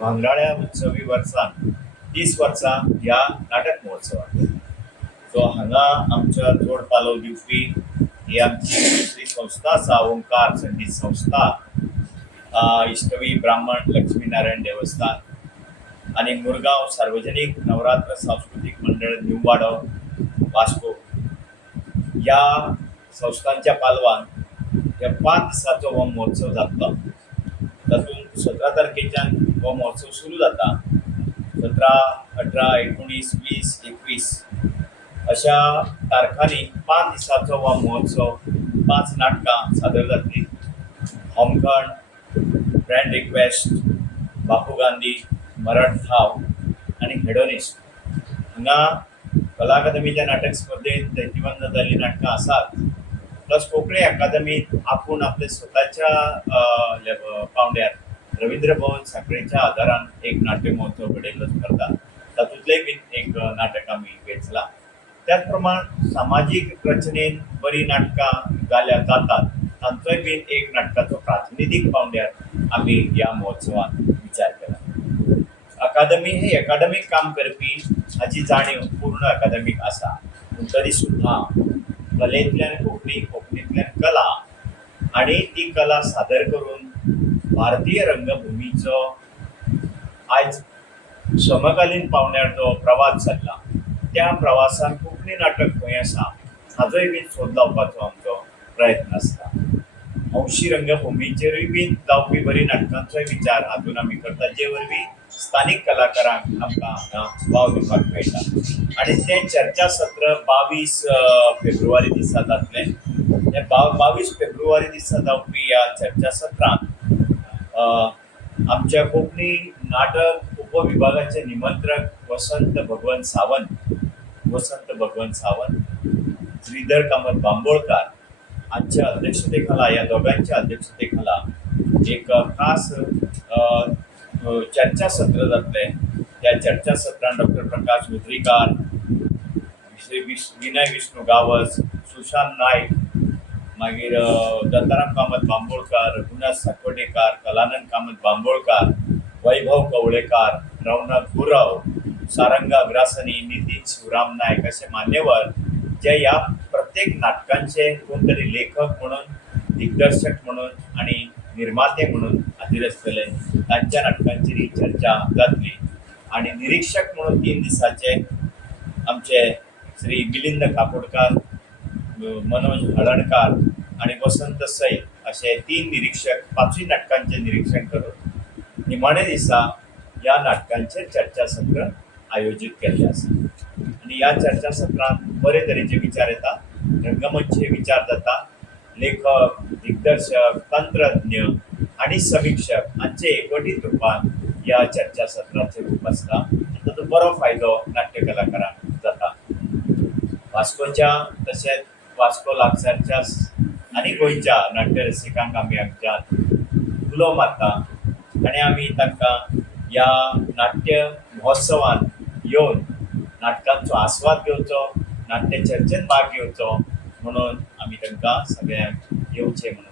भांगराळ्या उत्सवी वर्सान 30 वर्सां ह्या नाटक महोत्सवाक सो हांगा आमच्या चड पालव दिवपी ही आमची दुसरी संस्था आसा ओंकार संगीत संस्था, इष्टवी ब्राह्मण लक्ष्मीनारायण देवस्थान आणि मुरगांव सार्वजनिक नवरात्र सांस्कृतिक मंडळ न्यू वाडो वास्को ह्या संस्थांच्या पालवान हे 5 दिसांचो हो महोत्सव जातलो। तातूंत 17 तारखेच्यान हो महोत्सव सुरू जाता। 17, 18, 19, 20, 21 अशा तारखांनी 5 दिसांचो हो महोत्सव 5 नाटकां सादर जातली। होमखंड, फ्रेंड रिक्वेस्ट, बापू गांधी, मरण ठाव आणि हेडोनिस्ट हांगा कला अकादमीच्या नाटक स्पर्धेत 53 जाल्लीं नाटकां आसात। प्लस कोंकणी अकादमीत आपूण आपल्या स्वताच्या पावंड्यार रवींद्र भवन साखळेच्या आदारान एक नाट्य महोत्सव घडयल्लो करता। तातूंतलें बीन एक नाटक आमी वेचलां। त्याच प्रमाण सामाजीक रचनेन बरी नाटकां जातात तांचोय बीन एक नाटकाचो प्रातिनिधीक पावंड्यार आमी ह्या महोत्सवान विचार केला। अकादमी हे एकाडमीक काम करपी हाची जाणीव पूर्ण अकादमीक आसा, पूण तरी सुद्दां कलेंतल्यान कोंकणी, कोंकणींतल्यान कला आणि ती कला सादर करून भारतीय रंगभुमीचो आयज समकालीन पावंड्यार जो प्रवास जाल्ला त्या प्रवासान कोंकणी नाटक खंय आसा हाजोय बीन सोद लावपाचो आमचो प्रयत्न आसता। हौशी रंगभुमीचेरूय बीन जावपी बरी नाटकांचोय विचार हातून आमी करता, जे वरवीं स्थानीक कलाकारांक आमकां हांगा वाव दिवपाक मेळटा। आणि तें चर्चा सत्र 22 फेब्रुवारी दिसा जातलें। हे 22 फेब्रुवारी दिसा जावपी ह्या चर्चा सत्रांत आमच्या कोंकणी नाटक उपविभागाचे निमंत्रक वसंत भगवंत सावंत, श्रीधर कामत बांबोळकार हांच्या अध्यक्षतेखाला, ह्या दोगांच्या अध्यक्षतेखाला एक खास चर्चा सत्र जातलें। त्या चर्चा सत्रांत डॉक्टर प्रकाश मुद्रीकार, श्री विनय विष्णू गावस, सुशांत नायक, मागीर दत्ताराम कामत बांबोळकार, रघुनाथ साकोडेकार, कलानंद कामत बांबोळकार, वैभव कवळेकार, रौनक गुरव, सारंगा अग्रासनी, नितीन शिवराम नायक असे मान्यवर जे ह्या प्रत्येक नाटकांचे कोणतरी लेखक म्हणून, दिग्दर्शक म्हणून आणि निर्माते म्हणून हाजीर आसतले। तांच्या नाटकांचेर ही चर्चा जातली। आणि निरीक्षक म्हणून 3 दिसाचे आमचे श्री मिलिंद काकोडकार, मनोज हळणकार आणि वसंत सै असे 3 निरीक्षक 5 नाटकांचे निरीक्षण करून निमाणे दिसा ह्या नाटकांचे चर्चासत्र आयोजित केल्ले आसा। आणि ह्या चर्चासत्रांत बरे तरेचे विचार येता, रंगमंचचे विचार जाता, लेखक, दिग्दर्शक, तंत्रज्ञ आणि समीक्षक हांचे एकवटीत रुपान ह्या चर्चासत्राचे रूप आसता। ताचो बरो फायदो नाट्य कलाकारांक जाता। वास्कोच्या तशेंच वास्को लागसारच्या आनी गोंयच्या नाट्य रसिकांक आमी आमच्यान उलो मारता आनी आमी तांकां ह्या नाट्य महोत्सवान येवन नाटकांचो आस्वाद घेवचो, नाट्य चर्चेत भाग घेवचो म्हणून आमी तांकां सगळ्यांक येवचें म्हणून